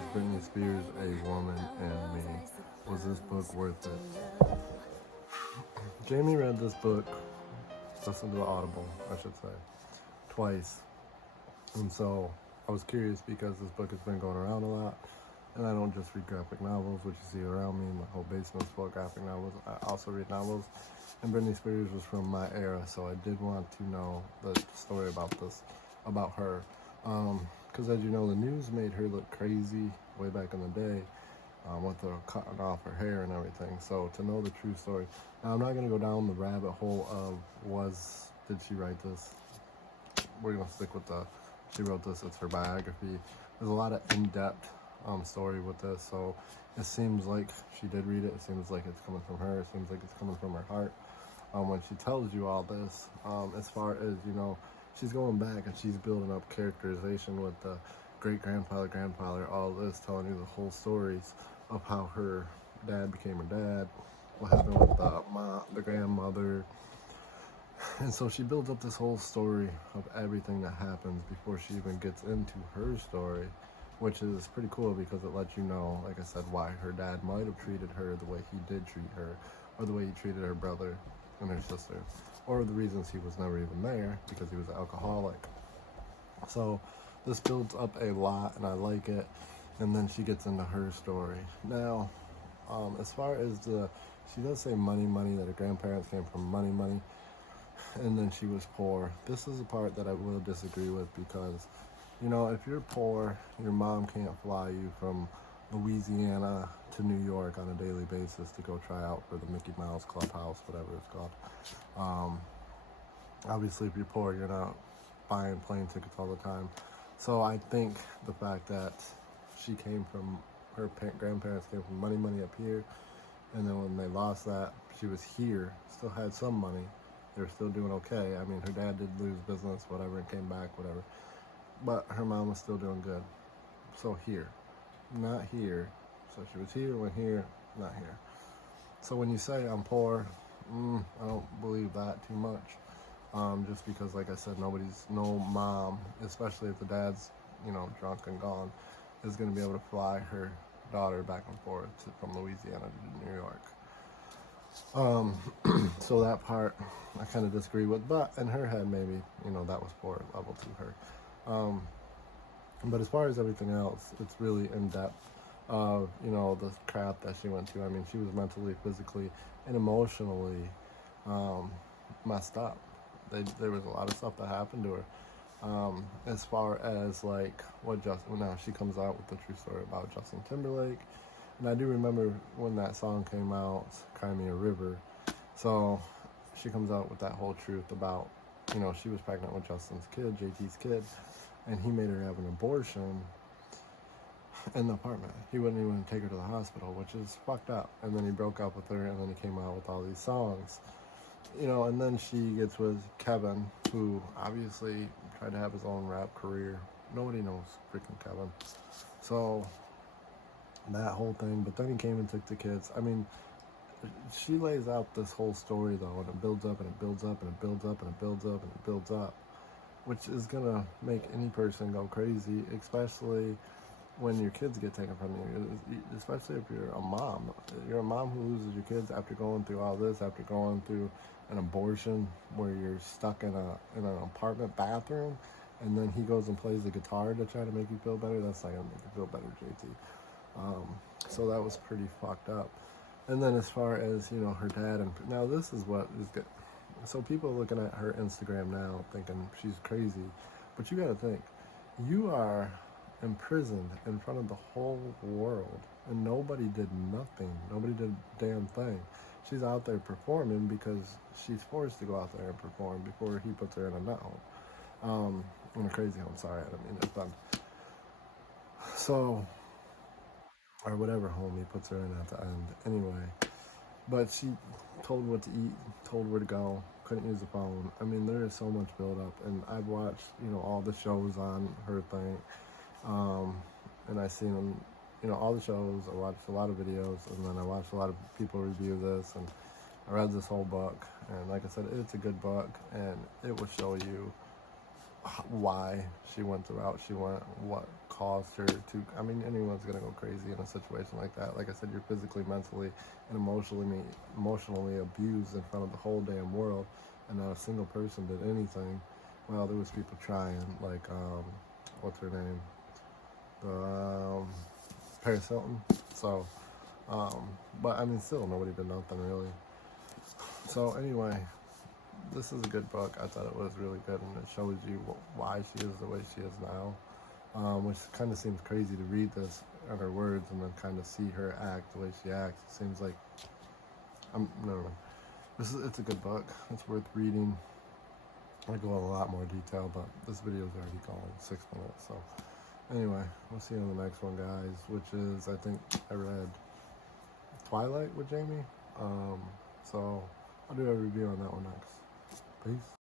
Is Britney Spears a Woman and Me? Was this book worth it? Jamie read this book, listened to the Audible, I should say, twice. And so I was curious because this book has been going around a lot. And I don't just read graphic novels, which you see around me. My whole basement's full of graphic novels. I also read novels. And Britney Spears was from my era, so I did want to know the story about this, about her. Because as you know, the news made her look crazy way back in the day with her cutting off her hair and everything. So to know the true story. Now, I'm not going to go down the rabbit hole of did she write this? We're going to stick with she wrote this, it's her biography. There's a lot of in-depth story with this, so it seems like she did read it. It seems like it's coming from her. It seems like it's coming from her heart when she tells you all this. As far as, you know, she's going back and she's building up characterization with the grandfather, all this, telling you the whole stories of how her dad became her dad, what happened with the grandmother. And so she builds up this whole story of everything that happens before she even gets into her story, which is pretty cool because it lets you know, like I said, why her dad might have treated her the way he did treat her, or the way he treated her brother and her sister, or the reasons he was never even there because he was an alcoholic. So this builds up a lot, and I like it. And then she gets into her story. Now, as far as she does say money, that her grandparents came from money, and then she was poor. This is a part that I will disagree with because, you know, if you're poor, your mom can't fly you from Louisiana to New York on a daily basis to go try out for the Mickey Mouse Clubhouse, whatever it's called. Obviously, if you're poor, you're not buying plane tickets all the time. So I think the fact that she came from, her grandparents came from money up here, and then when they lost that, she was here, still had some money. They were still doing okay. I mean, her dad did lose business, whatever, and came back, whatever. But her mom was still doing good. So here, not here. So she was here, went here, not here. So when you say I'm poor, I don't believe that too much. Just because, like I said, no mom, especially if the dad's, you know, drunk and gone, is going to be able to fly her daughter back and forth from Louisiana to New York. So that part I kind of disagree with, but in her head, maybe, you know, that was poor level to her. But as far as everything else, it's really in depth of, you know, the crap that she went to. I mean, she was mentally, physically, and emotionally messed up. There was a lot of stuff that happened to her. As far as like now she comes out with the true story about Justin Timberlake. And I do remember when that song came out, Cry Me a River. So she comes out with that whole truth about, you know, she was pregnant with Justin's kid, JT's kid, and he made her have an abortion in the apartment. He wouldn't even take her to the hospital, which is fucked up. And then he broke up with her, and then he came out with all these songs. You know, and then she gets with Kevin, who obviously tried to have his own rap career. Nobody knows freaking Kevin. So that whole thing, but then he came and took the kids. I mean, she lays out this whole story though, and it builds up and it builds up and it builds up and it builds up and it builds up, which is gonna make any person go crazy, especially when your kids get taken from you, especially if you're a mom. You're a mom who loses your kids after going through all this, after going through an abortion where you're stuck in an apartment bathroom, and then he goes and plays the guitar to try to make you feel better. That's not gonna make you feel better, JT. So that was pretty fucked up. And then as far as, you know, her dad, and now this is what is good. So people are looking at her Instagram now thinking she's crazy, but you gotta think, you are imprisoned in front of the whole world, and nobody did nothing. Nobody did a damn thing. She's out there performing because she's forced to go out there and perform before he puts her in a nut home. In a crazy home, sorry, I don't mean it's fun. So, or whatever home he puts her in at the end. Anyway, but she told what to eat, told where to go, couldn't use the phone. I mean, there is so much build up, and I've watched, you know, all the shows on her thing, and I've seen them, you know, all the shows. I watched a lot of videos, and then I watched a lot of people review this, and I read this whole book, and like I said, it's a good book, and it will show you why she went the route she went, what caused her to. I mean, anyone's gonna go crazy in a situation like that. Like I said, you're physically, mentally, and emotionally abused in front of the whole damn world, and not a single person did anything. Well, there was people trying, like what's her name, Paris Hilton. So, but I mean, still nobody did nothing really. So anyway, this is a good book. I thought it was really good, and it shows you why she is the way she is now, which kind of seems crazy to read this in her words and then kind of see her act the way she acts. It seems like never mind. It's a good book. It's worth reading. I go in a lot more detail, but this video is already gone 6 minutes. So anyway, we'll see you on the next one, guys. Which is, I think I read Twilight with Jamie. So I'll do a review on that one next. Peace.